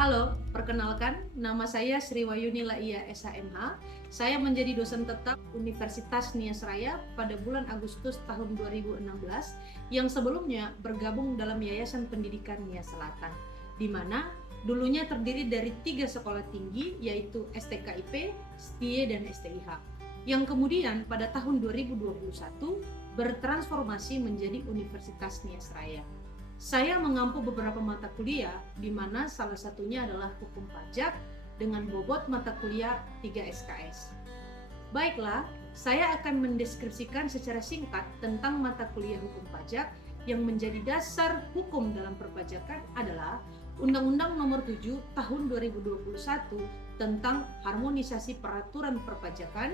Halo, perkenalkan, nama saya Sri Wayuni Laia SHMH. Saya menjadi dosen tetap Universitas Nias Raya pada bulan Agustus tahun 2016 yang sebelumnya bergabung dalam Yayasan Pendidikan Nias Selatan, di mana dulunya terdiri dari 3 sekolah tinggi yaitu STKIP, STIE, dan STIH, yang kemudian pada tahun 2021 bertransformasi menjadi Universitas Nias Raya. Saya mengampu beberapa mata kuliah, di mana salah satunya adalah hukum pajak dengan bobot mata kuliah 3 SKS. Baiklah, saya akan mendeskripsikan secara singkat tentang mata kuliah hukum pajak yang menjadi dasar hukum dalam perpajakan adalah Undang-Undang Nomor 7 Tahun 2021 tentang harmonisasi peraturan perpajakan,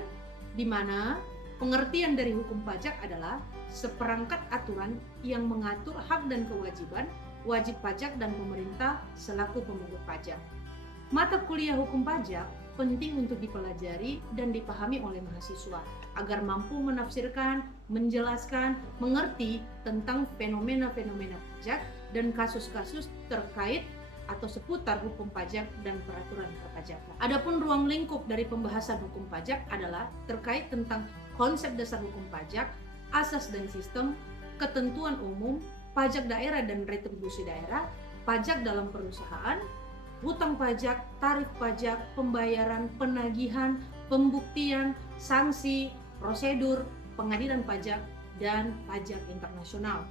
di mana pengertian dari hukum pajak adalah seperangkat aturan yang mengatur hak dan kewajiban wajib pajak dan pemerintah selaku pemungut pajak. Mata kuliah hukum pajak penting untuk dipelajari dan dipahami oleh mahasiswa agar mampu menafsirkan, menjelaskan, mengerti tentang fenomena-fenomena pajak dan kasus-kasus terkait atau seputar hukum pajak dan peraturan perpajakan. Adapun ruang lingkup dari pembahasan hukum pajak adalah terkait tentang konsep dasar hukum pajak, asas dan sistem, ketentuan umum, pajak daerah dan retribusi daerah, pajak dalam perusahaan, hutang pajak, tarif pajak, pembayaran, penagihan, pembuktian, sanksi, prosedur, pengadilan pajak, dan pajak internasional.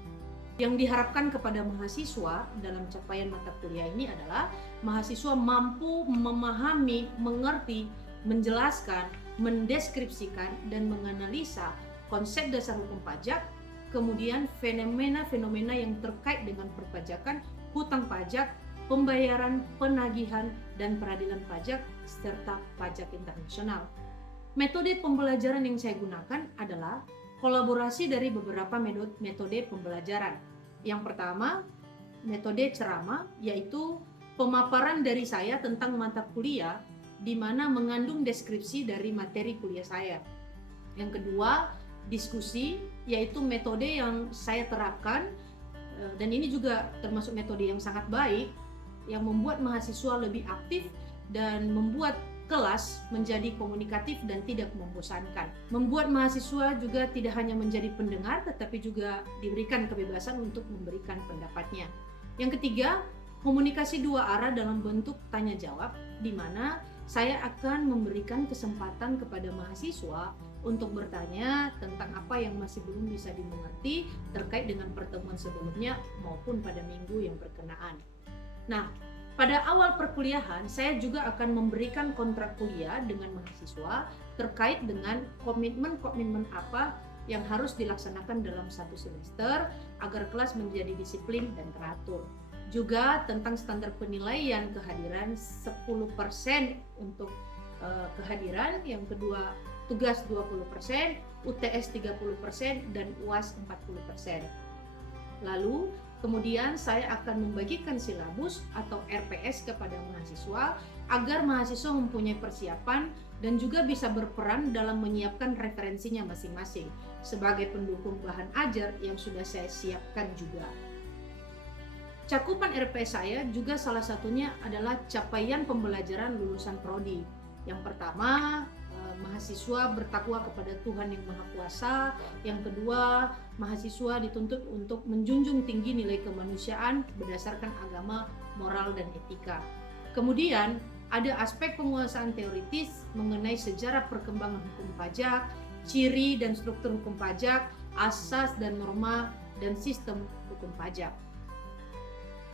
Yang diharapkan kepada mahasiswa dalam capaian mata kuliah ini adalah mahasiswa mampu memahami, mengerti, menjelaskan, mendeskripsikan, dan menganalisa konsep dasar hukum pajak, kemudian fenomena-fenomena yang terkait dengan perpajakan, hutang pajak, pembayaran, penagihan, dan peradilan pajak, serta pajak internasional. Metode pembelajaran yang saya gunakan adalah kolaborasi dari beberapa metode pembelajaran. Yang pertama, metode ceramah, yaitu pemaparan dari saya tentang mata kuliah di mana mengandung deskripsi dari materi kuliah saya. Yang kedua, diskusi, yaitu metode yang saya terapkan, dan ini juga termasuk metode yang sangat baik, yang membuat mahasiswa lebih aktif dan membuat kelas menjadi komunikatif dan tidak membosankan. Membuat mahasiswa juga tidak hanya menjadi pendengar, tetapi juga diberikan kebebasan untuk memberikan pendapatnya. Yang ketiga, komunikasi dua arah dalam bentuk tanya jawab, di mana saya akan memberikan kesempatan kepada mahasiswa untuk bertanya tentang apa yang masih belum bisa dimengerti terkait dengan pertemuan sebelumnya maupun pada minggu yang berkenaan. Nah, pada awal perkuliahan saya juga akan memberikan kontrak kuliah dengan mahasiswa terkait dengan komitmen-komitmen apa yang harus dilaksanakan dalam satu semester agar kelas menjadi disiplin dan teratur. Juga tentang standar penilaian kehadiran 10% untuk kehadiran, yang kedua tugas 20%, UTS 30%, dan UAS 40%. Lalu kemudian saya akan membagikan silabus atau RPS kepada mahasiswa agar mahasiswa mempunyai persiapan dan juga bisa berperan dalam menyiapkan referensinya masing-masing sebagai pendukung bahan ajar yang sudah saya siapkan juga. Cakupan RPS saya juga salah satunya adalah capaian pembelajaran lulusan prodi. Yang pertama, mahasiswa bertakwa kepada Tuhan Yang Maha Kuasa. Yang kedua, mahasiswa dituntut untuk menjunjung tinggi nilai kemanusiaan berdasarkan agama, moral, dan etika. Kemudian, ada aspek penguasaan teoritis mengenai sejarah perkembangan hukum pajak, ciri dan struktur hukum pajak, asas dan norma, dan sistem hukum pajak.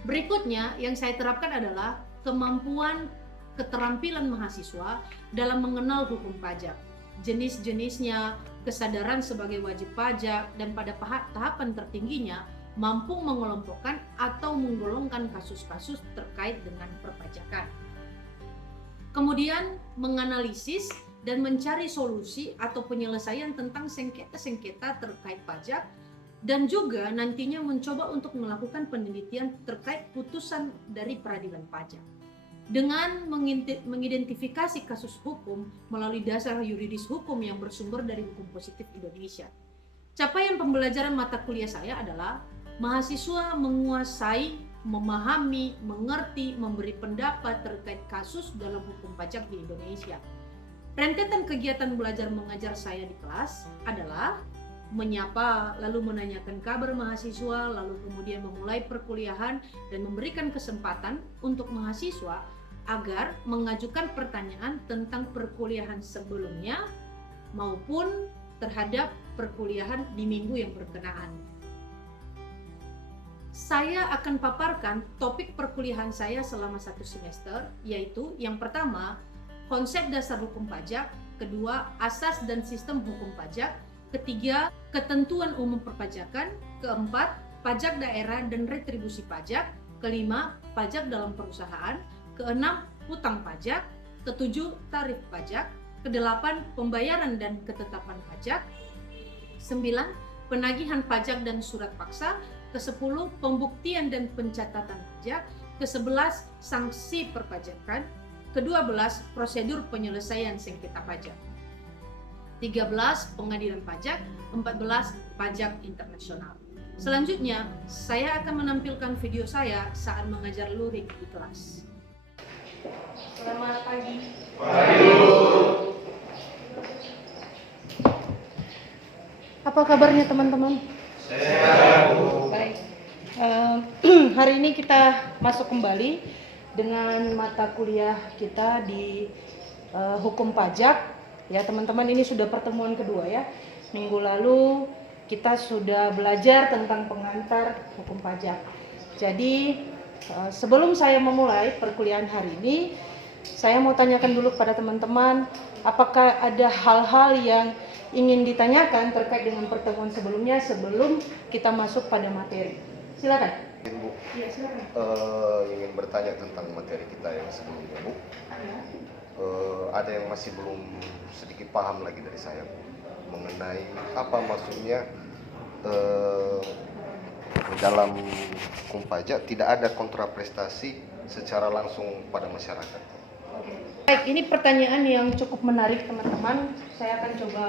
Berikutnya yang saya terapkan adalah kemampuan keterampilan mahasiswa dalam mengenal hukum pajak, jenis-jenisnya, kesadaran sebagai wajib pajak, dan pada tahapan tertingginya mampu mengelompokkan atau menggolongkan kasus-kasus terkait dengan perpajakan. Kemudian menganalisis dan mencari solusi atau penyelesaian tentang sengketa-sengketa terkait pajak, dan juga nantinya mencoba untuk melakukan penelitian terkait putusan dari peradilan pajak. Dengan mengidentifikasi kasus hukum melalui dasar yuridis hukum yang bersumber dari hukum positif Indonesia. Capaian pembelajaran mata kuliah saya adalah mahasiswa menguasai memahami, mengerti, memberi pendapat terkait kasus dalam hukum pajak di Indonesia. Rentetan kegiatan belajar mengajar saya di kelas adalah menyapa, lalu menanyakan kabar mahasiswa, lalu kemudian memulai perkuliahan dan memberikan kesempatan untuk mahasiswa agar mengajukan pertanyaan tentang perkuliahan sebelumnya maupun terhadap perkuliahan di minggu yang berkenaan. Saya akan paparkan topik perkuliahan saya selama 1 semester, yaitu yang pertama, konsep dasar hukum pajak, kedua, asas dan sistem hukum pajak, ketiga, ketentuan umum perpajakan, keempat, pajak daerah dan retribusi pajak, kelima, pajak dalam perusahaan, keenam, hutang pajak, ketujuh, tarif pajak, kedelapan, pembayaran dan ketetapan pajak, sembilan, penagihan pajak dan surat paksa, ke-10, pembuktian dan pencatatan pajak, ke-11, sanksi perpajakan, ke-12, prosedur penyelesaian sengketa pajak, 13, pengadilan pajak, 14, pajak internasional. Selanjutnya, saya akan menampilkan video saya saat mengajar lurik di kelas. Selamat pagi. Pagi. Apa kabarnya teman-teman? Sehat. Baik. Hari ini kita masuk kembali dengan mata kuliah kita di hukum pajak. Ya teman-teman, ini sudah pertemuan kedua ya. Minggu lalu kita sudah belajar tentang pengantar hukum pajak. Jadi sebelum saya memulai perkuliahan hari ini, saya mau tanyakan dulu kepada teman-teman, apakah ada hal-hal yang ingin ditanyakan terkait dengan pertemuan sebelumnya sebelum kita masuk pada materi. Silakan. Bu, ya, silakan. Ingin bertanya tentang materi kita yang sebelumnya, Bu. Ya. Ada yang masih belum sedikit paham lagi dari saya, Bu, mengenai apa maksudnya dalam hukum pajak tidak ada kontraprestasi secara langsung pada masyarakat. Baik, ini pertanyaan yang cukup menarik teman-teman. Saya akan coba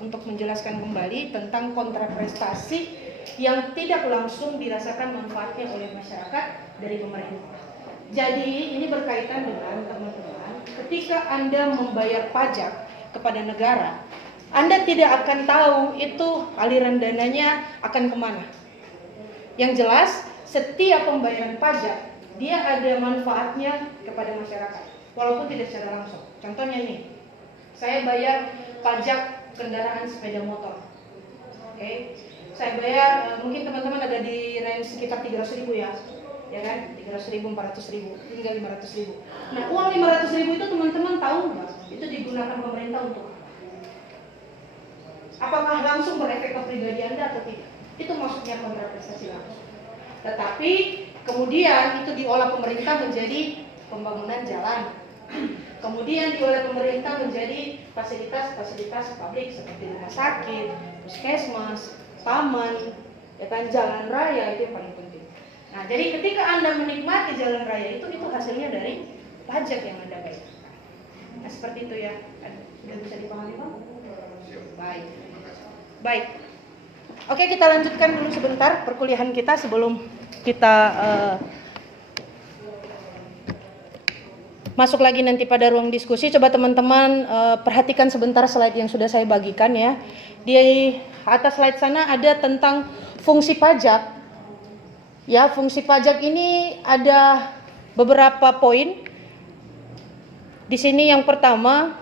untuk menjelaskan kembali tentang kontraprestasi yang tidak langsung dirasakan manfaatnya oleh masyarakat dari pemerintah. Jadi ini berkaitan dengan teman-teman, ketika Anda membayar pajak kepada negara, Anda tidak akan tahu itu aliran dananya akan kemana. Yang jelas, setiap pembayaran pajak, dia ada manfaatnya kepada masyarakat, walaupun tidak secara langsung. Contohnya ini, saya bayar pajak kendaraan sepeda motor. Oke. Saya bayar, mungkin teman-teman ada di range sekitar 300.000 ya kan? 300.000, 400.000, hingga 500.000. Nah, uang 500.000 itu teman-teman tahu nggak? Itu digunakan pemerintah untuk apa? Apakah langsung berefek ke pribadi Anda atau tidak? Itu maksudnya kontraprestasi langsung. Tetapi kemudian itu diolah pemerintah menjadi pembangunan jalan. Kemudian diolah pemerintah menjadi fasilitas-fasilitas publik seperti rumah sakit, puskesmas, taman, ya kan, jalan raya, itu yang paling penting. Nah, jadi ketika Anda menikmati jalan raya itu hasilnya dari pajak yang Anda bayar. Nah, seperti itu ya. Sudah bisa dipahami, Pak? Baik. Baik. Oke, kita lanjutkan dulu sebentar perkuliahan kita sebelum kita masuk lagi nanti pada ruang diskusi. Coba teman-teman perhatikan sebentar slide yang sudah saya bagikan ya. Di atas slide sana ada tentang fungsi pajak. Ya, fungsi pajak ini ada beberapa poin. Di sini yang pertama,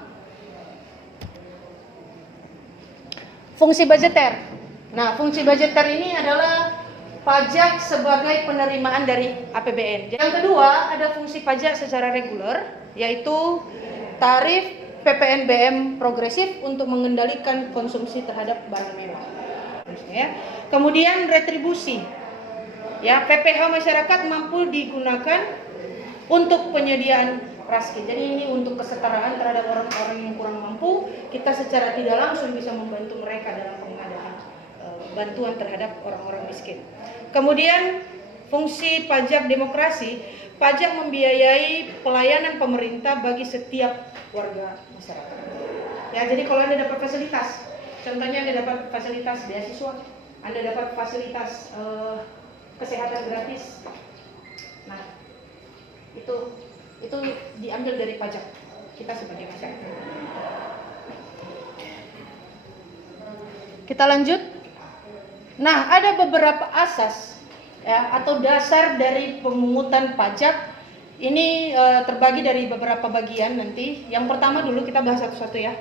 fungsi budgeter. Nah, fungsi budgeter ini adalah pajak sebagai penerimaan dari APBN. Yang kedua, ada fungsi pajak secara reguler, yaitu tarif PPNBM progresif untuk mengendalikan konsumsi terhadap barang mewah. Kemudian retribusi. Ya, PPh masyarakat mampu digunakan untuk penyediaan raskin. Jadi ini untuk kesetaraan terhadap orang-orang yang kurang mampu. Kita secara tidak langsung bisa membantu mereka dalam pengadaan bantuan terhadap orang-orang miskin. Kemudian fungsi pajak demokrasi, pajak membiayai pelayanan pemerintah bagi setiap warga masyarakat. Ya, jadi kalau Anda dapat fasilitas, contohnya Anda dapat fasilitas beasiswa, Anda dapat fasilitas kesehatan gratis, Itu diambil dari pajak kita sebagai masyarakat. Kita lanjut. Nah, ada beberapa asas ya atau dasar dari pemungutan pajak. Ini terbagi dari beberapa bagian nanti. Yang pertama dulu kita bahas satu-satu ya.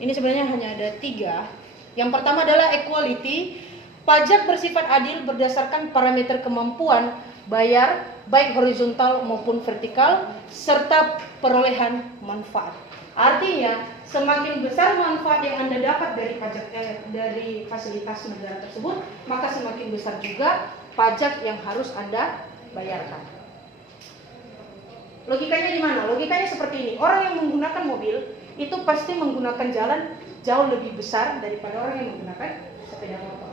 Ini sebenarnya hanya ada 3. Yang pertama adalah equality. Pajak bersifat adil berdasarkan parameter kemampuan bayar baik horizontal maupun vertikal serta perolehan manfaat. Artinya, semakin besar manfaat yang Anda dapat dari pajak dari fasilitas negara tersebut, maka semakin besar juga pajak yang harus Anda bayarkan. Logikanya di mana? Logikanya seperti ini. Orang yang menggunakan mobil itu pasti menggunakan jalan jauh lebih besar daripada orang yang menggunakan sepeda motor.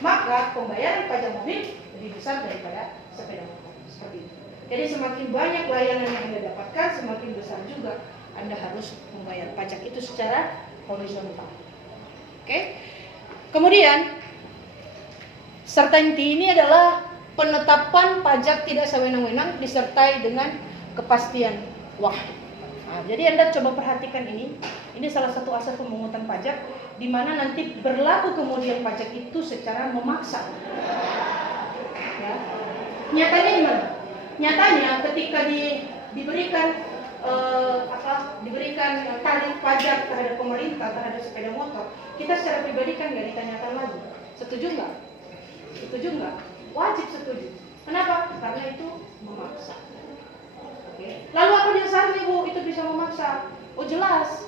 Maka pembayaran pajak mobil lebih besar daripada sepeda motor. Seperti itu. Jadi semakin banyak layanan yang Anda dapatkan, semakin besar juga Anda harus membayar pajak itu secara horizontal. Oke. Kemudian certainty ini adalah penetapan pajak tidak sewenang-wenang disertai dengan kepastian waktu. Nah, jadi Anda coba perhatikan ini. Ini salah satu asas pemungutan pajak di mana nanti berlaku kemudian pajak itu secara memaksa. Ya. Nyatanya di mana? Nyatanya ketika diberikan tarif pajak terhadap pemerintah terhadap sepeda motor, kita secara pribadi kan nggak ditanyakan lagi. Setuju nggak? Setuju nggak? Wajib setuju. Kenapa? Karena itu memaksa. Oke. Lalu apa dasarnya Bu? Itu bisa memaksa? Oh jelas.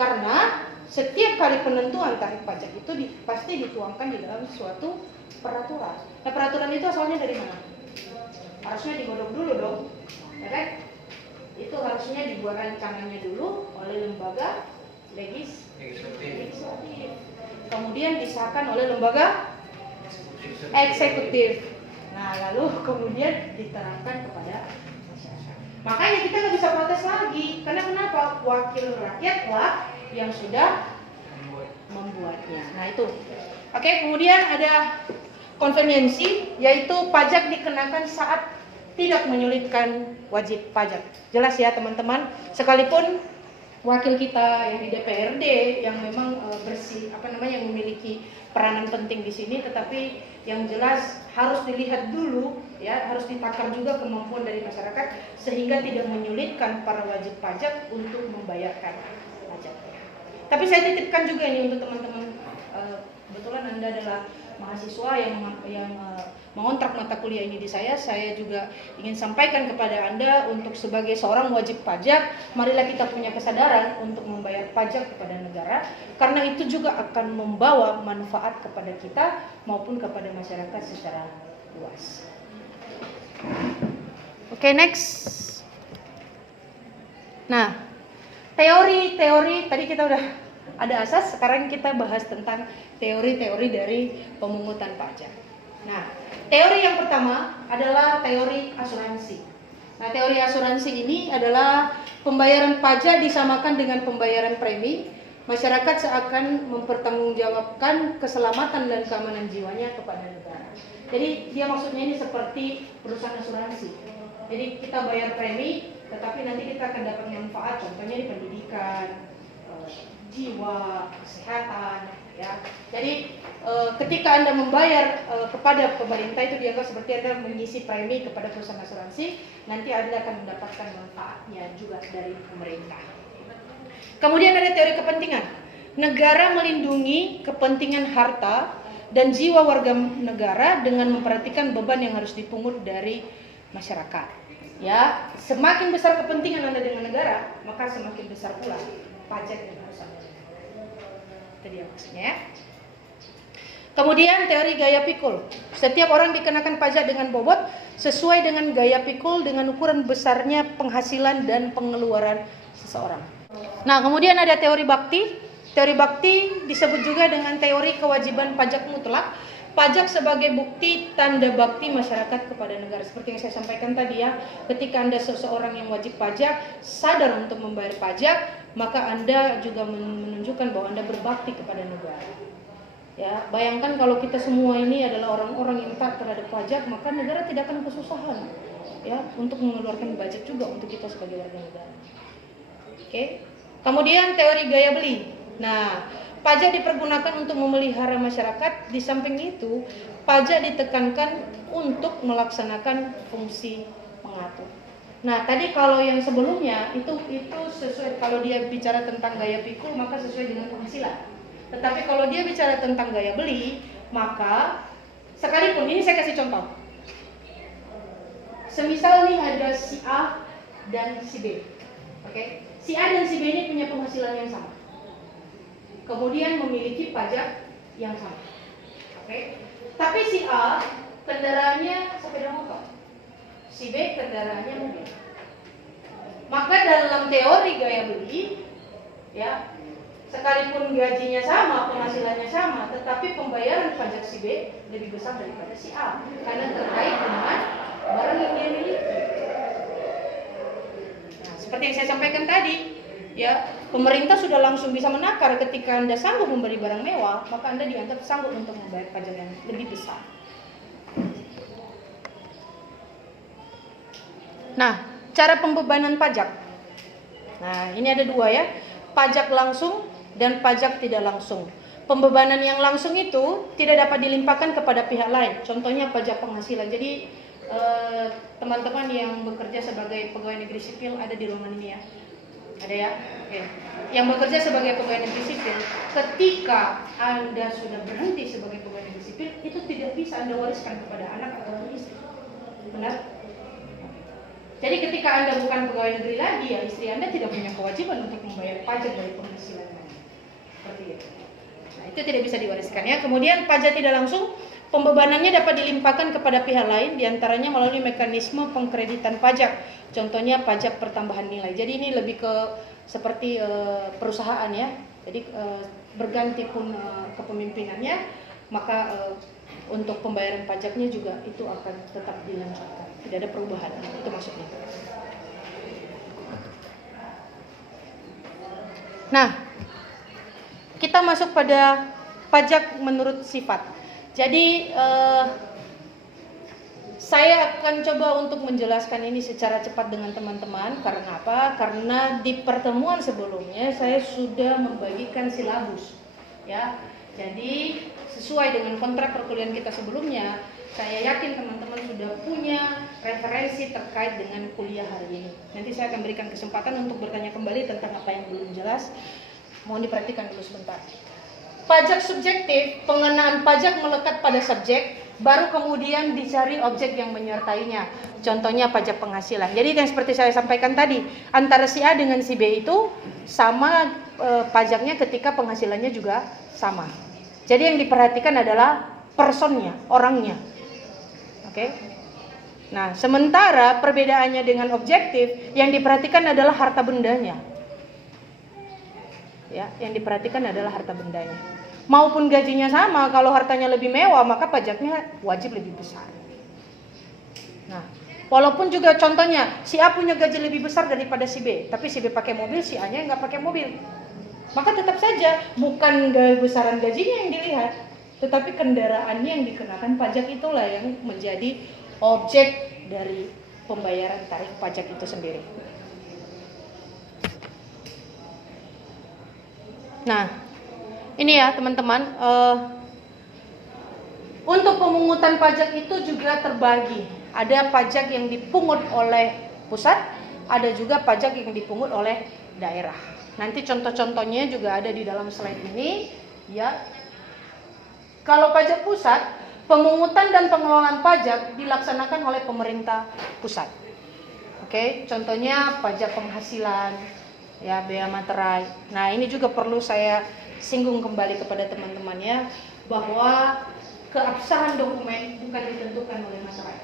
Karena setiap kali penentuan tarif pajak itu pasti dituangkan di dalam suatu peraturan. Nah, peraturan itu asalnya dari mana? Harusnya digodok dulu dong, ya kan? Itu harusnya dibuat rancangannya dulu oleh lembaga legislatif. Kemudian disahkan oleh lembaga eksekutif. Nah, lalu kemudian diterapkan kepada masyarakat. Makanya kita nggak bisa protes lagi, karena kenapa? Wakil rakyatlah yang sudah membuatnya. Nah itu. Oke, kemudian ada konveniensi, yaitu pajak dikenakan saat tidak menyulitkan wajib pajak. Jelas ya teman-teman, sekalipun wakil kita yang di DPRD yang memang yang memiliki peranan penting di sini, tetapi yang jelas harus dilihat dulu ya, harus ditakar juga kemampuan dari masyarakat sehingga tidak menyulitkan para wajib pajak untuk membayarkan pajak. Tapi saya titipkan juga ini untuk teman-teman, kebetulan Anda adalah mahasiswa yang mengontrak mata kuliah ini di saya juga ingin sampaikan kepada Anda untuk sebagai seorang wajib pajak, marilah kita punya kesadaran untuk membayar pajak kepada negara, karena itu juga akan membawa manfaat kepada kita maupun kepada masyarakat secara luas. Oke, next. Nah, teori tadi kita udah ada asas, sekarang kita bahas tentang teori-teori dari pemungutan pajak. Nah, teori yang pertama adalah teori asuransi. Nah, teori asuransi ini adalah pembayaran pajak disamakan dengan pembayaran premi. Masyarakat seakan mempertanggungjawabkan keselamatan dan keamanan jiwanya kepada negara. Jadi dia maksudnya ini seperti perusahaan asuransi. Jadi kita bayar premi, tetapi nanti kita akan dapat manfaat, contohnya di pendidikan, jiwa, kesehatan, ya. Jadi ketika Anda membayar kepada pemerintah itu dianggap seperti Anda mengisi premi kepada perusahaan asuransi, nanti Anda akan mendapatkan manfaatnya juga dari pemerintah. Kemudian ada teori kepentingan. Negara melindungi kepentingan harta dan jiwa warga negara dengan memperhatikan beban yang harus dipungut dari masyarakat. Ya, semakin besar kepentingan Anda dengan negara, maka semakin besar pula pajak yang harus Anda bayar. Itu dia maksudnya ya. Kemudian teori gaya pikul. Setiap orang dikenakan pajak dengan bobot sesuai dengan gaya pikul dengan ukuran besarnya penghasilan dan pengeluaran seseorang. Nah, kemudian ada teori bakti. Teori bakti disebut juga dengan teori kewajiban pajak mutlak. Pajak sebagai bukti tanda bakti masyarakat kepada negara. Seperti yang saya sampaikan tadi ya, ketika Anda seseorang yang wajib pajak, sadar untuk membayar pajak, maka Anda juga menunjukkan bahwa Anda berbakti kepada negara. Ya, bayangkan kalau kita semua ini adalah orang-orang yang taat terhadap pajak, maka negara tidak akan kesusahan. ya untuk mengeluarkan budget juga untuk kita sebagai warga negara. Oke. Kemudian teori gaya beli. Nah, pajak dipergunakan untuk memelihara masyarakat. Di samping itu, pajak ditekankan untuk melaksanakan fungsi mengatur. Nah, tadi kalau yang sebelumnya itu sesuai, kalau dia bicara tentang gaya pikul maka sesuai dengan penghasilan. Tetapi kalau dia bicara tentang gaya beli, maka sekalipun ini saya kasih contoh. Semisal nih ada si A dan si B. Oke. Si A dan si B ini punya penghasilan yang sama. Kemudian memiliki pajak yang sama. Oke. Tapi si A kendaraannya sepeda motor. Si B kendaraannya mobil. Maka dalam teori gaya beli, ya, sekalipun gajinya sama, penghasilannya sama, tetapi pembayaran pajak si B lebih besar daripada si A karena terkait dengan barang yang dia miliki. Nah, seperti yang saya sampaikan tadi, ya, pemerintah sudah langsung bisa menakar ketika Anda sanggup membeli barang mewah, maka Anda dianggap sanggup untuk membayar pajak yang lebih besar. Nah, cara pembebanan pajak. Nah, ini ada dua ya, pajak langsung dan pajak tidak langsung. Pembebanan yang langsung itu tidak dapat dilimpahkan kepada pihak lain. Contohnya pajak penghasilan. Jadi teman-teman yang bekerja sebagai pegawai negeri sipil ada di ruangan ini ya. Ada ya? Oke. Yang bekerja sebagai pegawai negeri sipil, ketika Anda sudah berhenti sebagai pegawai negeri sipil, itu tidak bisa Anda wariskan kepada anak atau istri. Benar? Jadi ketika Anda bukan pegawai negeri lagi, ya istri Anda tidak punya kewajiban untuk membayar pajak dari penghasilan Anda. Seperti itu. Nah, itu tidak bisa diwariskan ya. Kemudian pajak tidak langsung, pembebanannya dapat dilimpahkan kepada pihak lain, diantaranya melalui mekanisme pengkreditan pajak. Contohnya pajak pertambahan nilai. Jadi ini lebih ke seperti perusahaan ya. Jadi berganti pun kepemimpinannya, maka untuk pembayaran pajaknya juga itu akan tetap dilanjutkan. Tidak ada perubahan. Itu maksudnya. Nah, kita masuk pada pajak menurut sifat. Jadi saya akan coba untuk menjelaskan ini secara cepat dengan teman-teman. Karena apa? Karena di pertemuan sebelumnya saya sudah membagikan silabus, ya. Jadi sesuai dengan kontrak perkuliahan kita sebelumnya, saya yakin teman-teman sudah punya referensi terkait dengan kuliah hari ini. Nanti saya akan berikan kesempatan untuk bertanya kembali tentang apa yang belum jelas. Mohon diperhatikan dulu sebentar. Pajak subjektif, pengenaan pajak melekat pada subjek, baru kemudian dicari objek yang menyertainya. Contohnya pajak penghasilan. Jadi yang seperti saya sampaikan tadi, antara si A dengan si B itu sama pajaknya ketika penghasilannya juga sama. Jadi yang diperhatikan adalah personnya, orangnya. Oke. Nah, sementara perbedaannya dengan objektif, yang diperhatikan adalah harta bendanya. Ya, yang diperhatikan adalah harta bendanya. Maupun gajinya sama, kalau hartanya lebih mewah, maka pajaknya wajib lebih besar. Nah, walaupun juga contohnya, si A punya gaji lebih besar daripada si B, tapi si B pakai mobil, si A-nya nggak pakai mobil. Maka tetap saja, bukan besaran gajinya yang dilihat, tetapi kendaraannya yang dikenakan pajak itulah yang menjadi objek dari pembayaran tarif pajak itu sendiri. Nah, ini ya teman-teman, untuk pemungutan pajak itu juga terbagi. Ada pajak yang dipungut oleh pusat, ada juga pajak yang dipungut oleh daerah. Nanti contoh-contohnya juga ada di dalam slide ini, ya. Kalau pajak pusat, pemungutan dan pengelolaan pajak dilaksanakan oleh pemerintah pusat. Oke, contohnya pajak penghasilan, ya, bea materai. Nah, ini juga perlu saya singgung kembali kepada teman-teman ya, bahwa keabsahan dokumen bukan ditentukan oleh materai.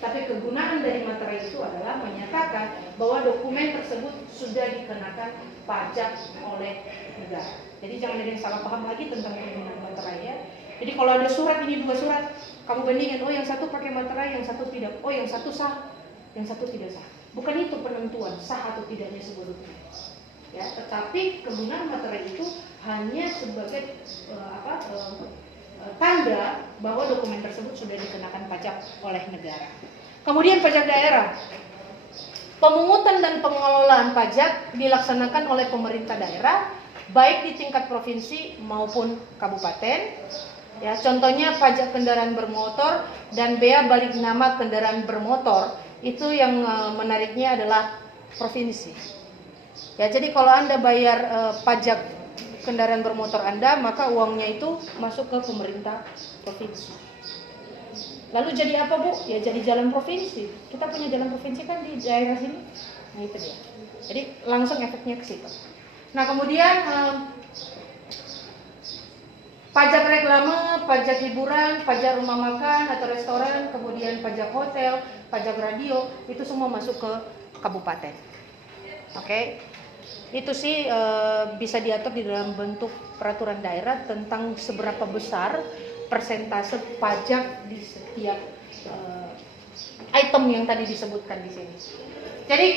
Tapi kegunaan dari materai itu adalah menyatakan bahwa dokumen tersebut sudah dikenakan pajak oleh negara. Jadi jangan ada yang salah paham lagi tentang kegunaan materai ya. Jadi kalau ada surat, ini dua surat, kamu bandingkan, oh yang satu pakai materai, yang satu tidak. Oh yang satu sah, yang satu tidak sah. Bukan itu penentuan sah atau tidaknya sebelumnya. Ya, tetapi kegunaan materai itu hanya sebagai tanda bahwa dokumen tersebut sudah dikenakan pajak oleh negara. Kemudian pajak daerah. Pemungutan dan pengelolaan pajak dilaksanakan oleh pemerintah daerah baik di tingkat provinsi maupun kabupaten. Ya, contohnya pajak kendaraan bermotor dan bea balik nama kendaraan bermotor. Itu yang menariknya adalah provinsi. Ya, jadi kalau Anda bayar pajak kendaraan bermotor Anda, maka uangnya itu masuk ke pemerintah provinsi. Lalu jadi apa, Bu? Ya jadi jalan provinsi. Kita punya jalan provinsi kan di daerah sini. Nah itu dia. Jadi langsung efeknya ke situ. Nah kemudian pajak reklame, pajak hiburan, pajak rumah makan atau restoran, kemudian pajak hotel, pajak radio, itu semua masuk ke kabupaten. Oke. Itu sih bisa diatur di dalam bentuk peraturan daerah tentang seberapa besar persentase pajak di setiap item yang tadi disebutkan di sini. Jadi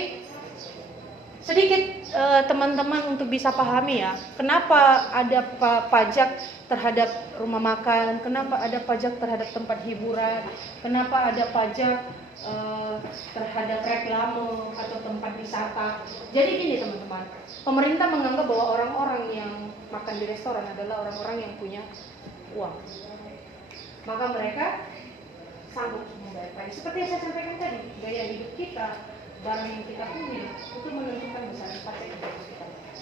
sedikit teman-teman untuk bisa pahami ya, kenapa ada pajak terhadap rumah makan, kenapa ada pajak terhadap tempat hiburan, kenapa ada pajak terhadap reklame atau tempat wisata. Jadi gini teman-teman, pemerintah menganggap bahwa orang-orang yang makan di restoran adalah orang-orang yang punya uang, maka mereka sanggup membayar pajak. Seperti yang saya sampaikan tadi, gaya hidup kita, barang yang kita punya itu menentukan besaran pajak yang harus kita bayar.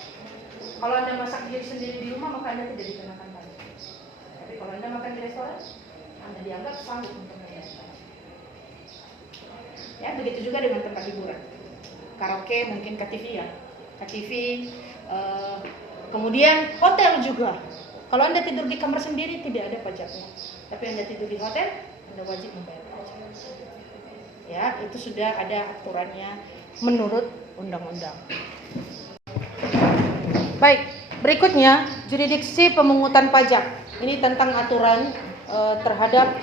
Kalau Anda masak diri sendiri di rumah, maka Anda tidak dikenakan pajak. Tapi kalau Anda makan di restoran, Anda dianggap sanggup untuk membayar pajak. Ya, begitu juga dengan tempat hiburan, karaoke, mungkin KTV ya, KTV, kemudian hotel juga. Kalau Anda tidur di kamar sendiri tidak ada pajaknya, tapi Anda tidur di hotel, Anda wajib membayar pajak. Ya, itu sudah ada aturannya menurut undang-undang. Baik, berikutnya jurisdiksi pemungutan pajak. Ini tentang aturan terhadap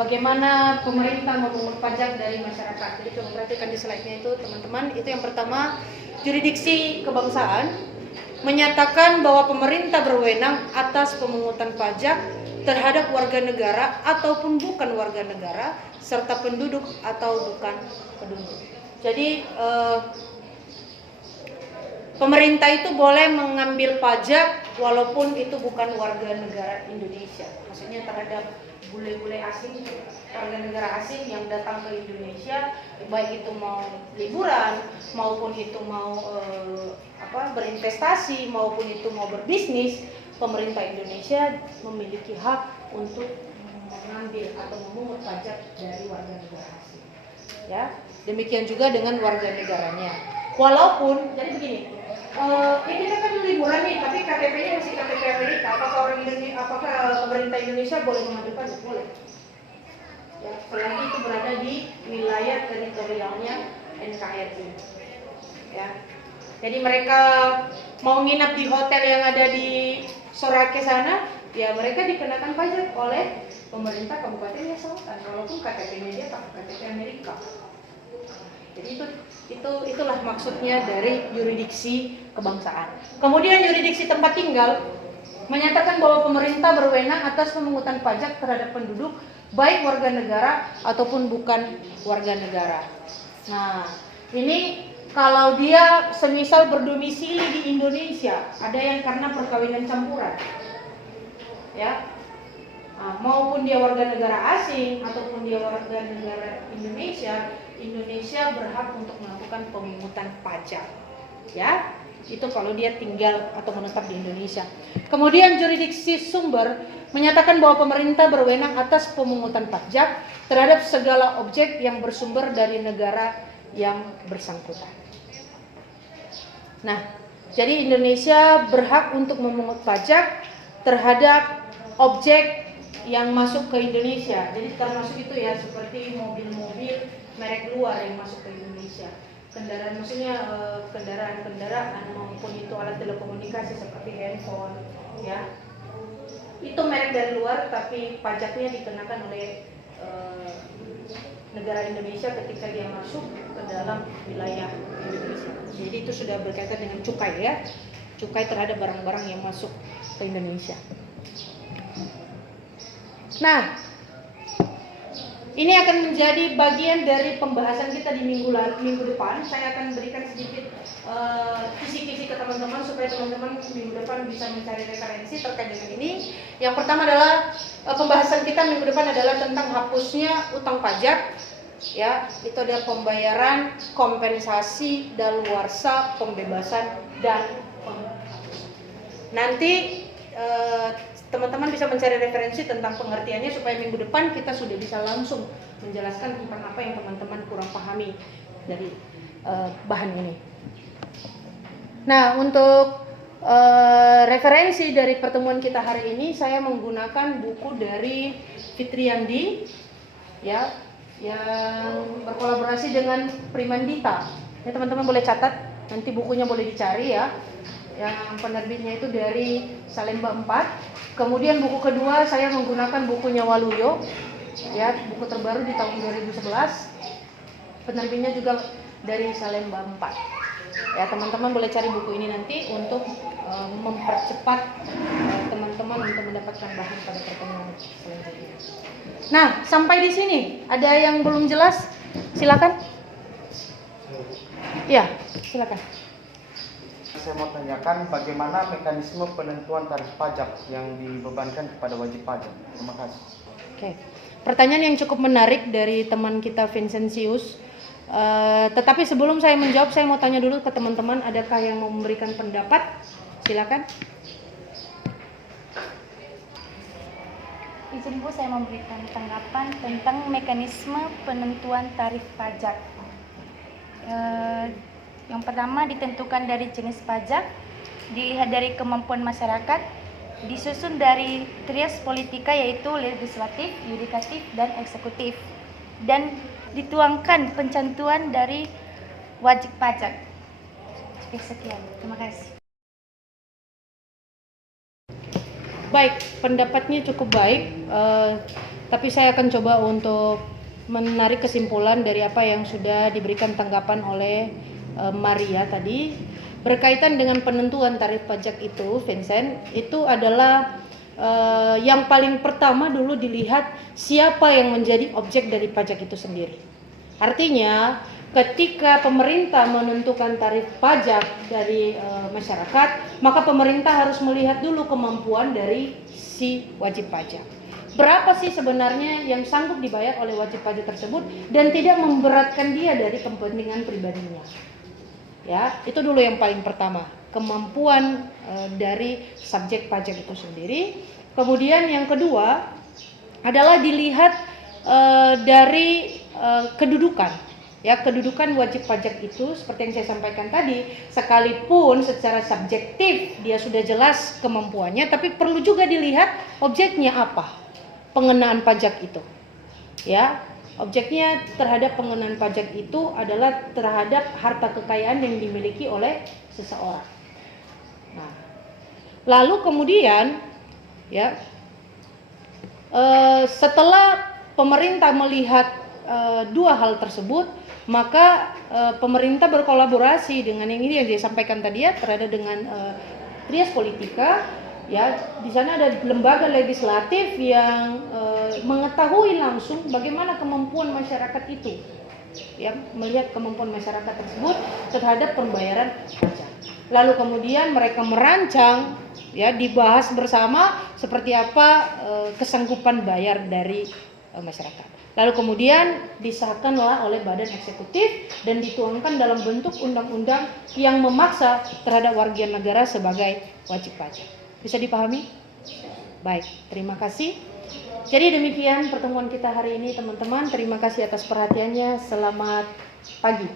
bagaimana pemerintah memungut pajak dari masyarakat. Jadi coba perhatikan di slide-nya itu teman-teman. Itu yang pertama, jurisdiksi kebangsaan menyatakan bahwa pemerintah berwenang atas pemungutan pajak terhadap warga negara ataupun bukan warga negara serta penduduk atau bukan penduduk. Jadi pemerintah itu boleh mengambil pajak walaupun itu bukan warga negara Indonesia. Maksudnya terhadap bule-bule asing, warga negara asing yang datang ke Indonesia, baik itu mau liburan maupun itu mau berinvestasi maupun itu mau berbisnis, pemerintah Indonesia memiliki hak untuk mengambil atau memungut pajak dari warga negara asing. Ya, demikian juga dengan warga negaranya. Walaupun jadi begini, ini kita kan liburan nih, tapi KTP-nya masih KTP Amerika. Apakah orang Indonesia, apakah pemerintah Indonesia boleh mengambil pajak? Boleh. Ya, selagi itu berada di wilayah teritorialnya NKRI. Ya, jadi mereka mau nginap di hotel yang ada di Sorake sana, ya mereka dikenakan pajak oleh pemerintah Kabupaten Selatan, walaupun KTP-nya dia pakai KTP Amerika. Jadi itulah maksudnya dari yurisdiksi kebangsaan. Kemudian yurisdiksi tempat tinggal menyatakan bahwa pemerintah berwenang atas pemungutan pajak terhadap penduduk baik warga negara ataupun bukan warga negara. Nah, ini kalau dia semisal berdomisili di Indonesia, ada yang karena perkawinan campuran, ya, maupun dia warga negara asing ataupun dia warga negara Indonesia, Indonesia berhak untuk melakukan pemungutan pajak, ya. Itu kalau dia tinggal atau menetap di Indonesia. Kemudian jurisdiksi sumber menyatakan bahwa pemerintah berwenang atas pemungutan pajak terhadap segala objek yang bersumber dari negara yang bersangkutan. Nah, jadi Indonesia berhak untuk memungut pajak terhadap objek yang masuk ke Indonesia. Jadi termasuk itu ya, seperti mobil-mobil merek luar yang masuk ke Indonesia. Kendaraan, maksudnya kendaraan-kendaraan maupun itu alat telekomunikasi seperti handphone, ya. Itu merek dari luar tapi pajaknya dikenakan oleh negara Indonesia ketika dia masuk ke dalam wilayah Indonesia. Jadi itu sudah berkaitan dengan cukai ya. Cukai terhadap barang-barang yang masuk ke Indonesia. Nah, Ini akan menjadi bagian dari pembahasan kita di minggu depan. Saya akan berikan sedikit kisi-kisi ke teman-teman supaya teman-teman minggu depan bisa mencari referensi terkait dengan ini. Yang pertama adalah pembahasan kita minggu depan adalah tentang hapusnya utang pajak. Ya, itu adalah pembayaran kompensasi daluarsa, pembebasan dan penghapus. Nanti teman-teman bisa mencari referensi tentang pengertiannya supaya minggu depan kita sudah bisa langsung menjelaskan tentang apa yang teman-teman kurang pahami dari bahan ini. Nah, untuk referensi dari pertemuan kita hari ini saya menggunakan buku dari Fitriandi ya, yang berkolaborasi dengan Primandita. Ya, teman-teman boleh catat, nanti bukunya boleh dicari ya. Yang penerbitnya itu dari Salemba 4. Kemudian buku kedua saya menggunakan bukunya Waluyo, ya, buku terbaru di tahun 2011. Penerbitnya juga dari Salemba 4. Ya, teman-teman boleh cari buku ini nanti untuk mempercepat teman-teman untuk mendapatkan bahan pada pertemuan selanjutnya. Nah, sampai di sini ada yang belum jelas? Silakan. Ya, silakan. Saya mau tanyakan bagaimana mekanisme penentuan tarif pajak yang dibebankan kepada wajib pajak. Terima kasih. Oke, pertanyaan yang cukup menarik dari teman kita Vincentius. Tetapi sebelum saya menjawab, saya mau tanya dulu ke teman-teman, adakah yang mau memberikan pendapat? Silakan. Izin Bu, saya memberikan tanggapan tentang mekanisme penentuan tarif pajak. Yang pertama ditentukan dari jenis pajak, dilihat dari kemampuan masyarakat, disusun dari trias politika yaitu legislatif, yudikatif, dan eksekutif, dan dituangkan pencantuan dari wajib pajak. Sekian, terima kasih. Baik, pendapatnya cukup baik, tapi saya akan coba untuk menarik kesimpulan dari apa yang sudah diberikan tanggapan oleh Maria tadi berkaitan dengan penentuan tarif pajak itu. Vincent, itu adalah yang paling pertama dulu dilihat siapa yang menjadi objek dari pajak itu sendiri. Artinya ketika pemerintah menentukan tarif pajak dari masyarakat, maka pemerintah harus melihat dulu kemampuan dari si wajib pajak. Berapa sih sebenarnya yang sanggup dibayar oleh wajib pajak tersebut dan tidak memberatkan dia dari kepentingan pribadinya. Ya, itu dulu yang paling pertama, kemampuan dari subjek pajak itu sendiri. Kemudian yang kedua adalah dilihat dari kedudukan. Ya, kedudukan wajib pajak itu seperti yang saya sampaikan tadi, sekalipun secara subjektif dia sudah jelas kemampuannya, tapi perlu juga dilihat objeknya apa pengenaan pajak itu. Ya, objeknya terhadap pengenaan pajak itu adalah terhadap harta kekayaan yang dimiliki oleh seseorang. Nah, lalu kemudian ya, setelah pemerintah melihat dua hal tersebut, maka pemerintah berkolaborasi dengan yang ini yang disampaikan tadi ya, terhadap dengan trias politika. Ya, di sana ada lembaga legislatif yang mengetahui langsung bagaimana kemampuan masyarakat itu, ya, melihat kemampuan masyarakat tersebut terhadap pembayaran pajak. Lalu kemudian mereka merancang, ya, dibahas bersama seperti apa kesanggupan bayar dari masyarakat. Lalu kemudian disahkanlah oleh badan eksekutif dan dituangkan dalam bentuk undang-undang yang memaksa terhadap warga negara sebagai wajib pajak. Bisa dipahami? Baik, terima kasih. Jadi demikian pertemuan kita hari ini teman-teman. Terima kasih atas perhatiannya. Selamat pagi.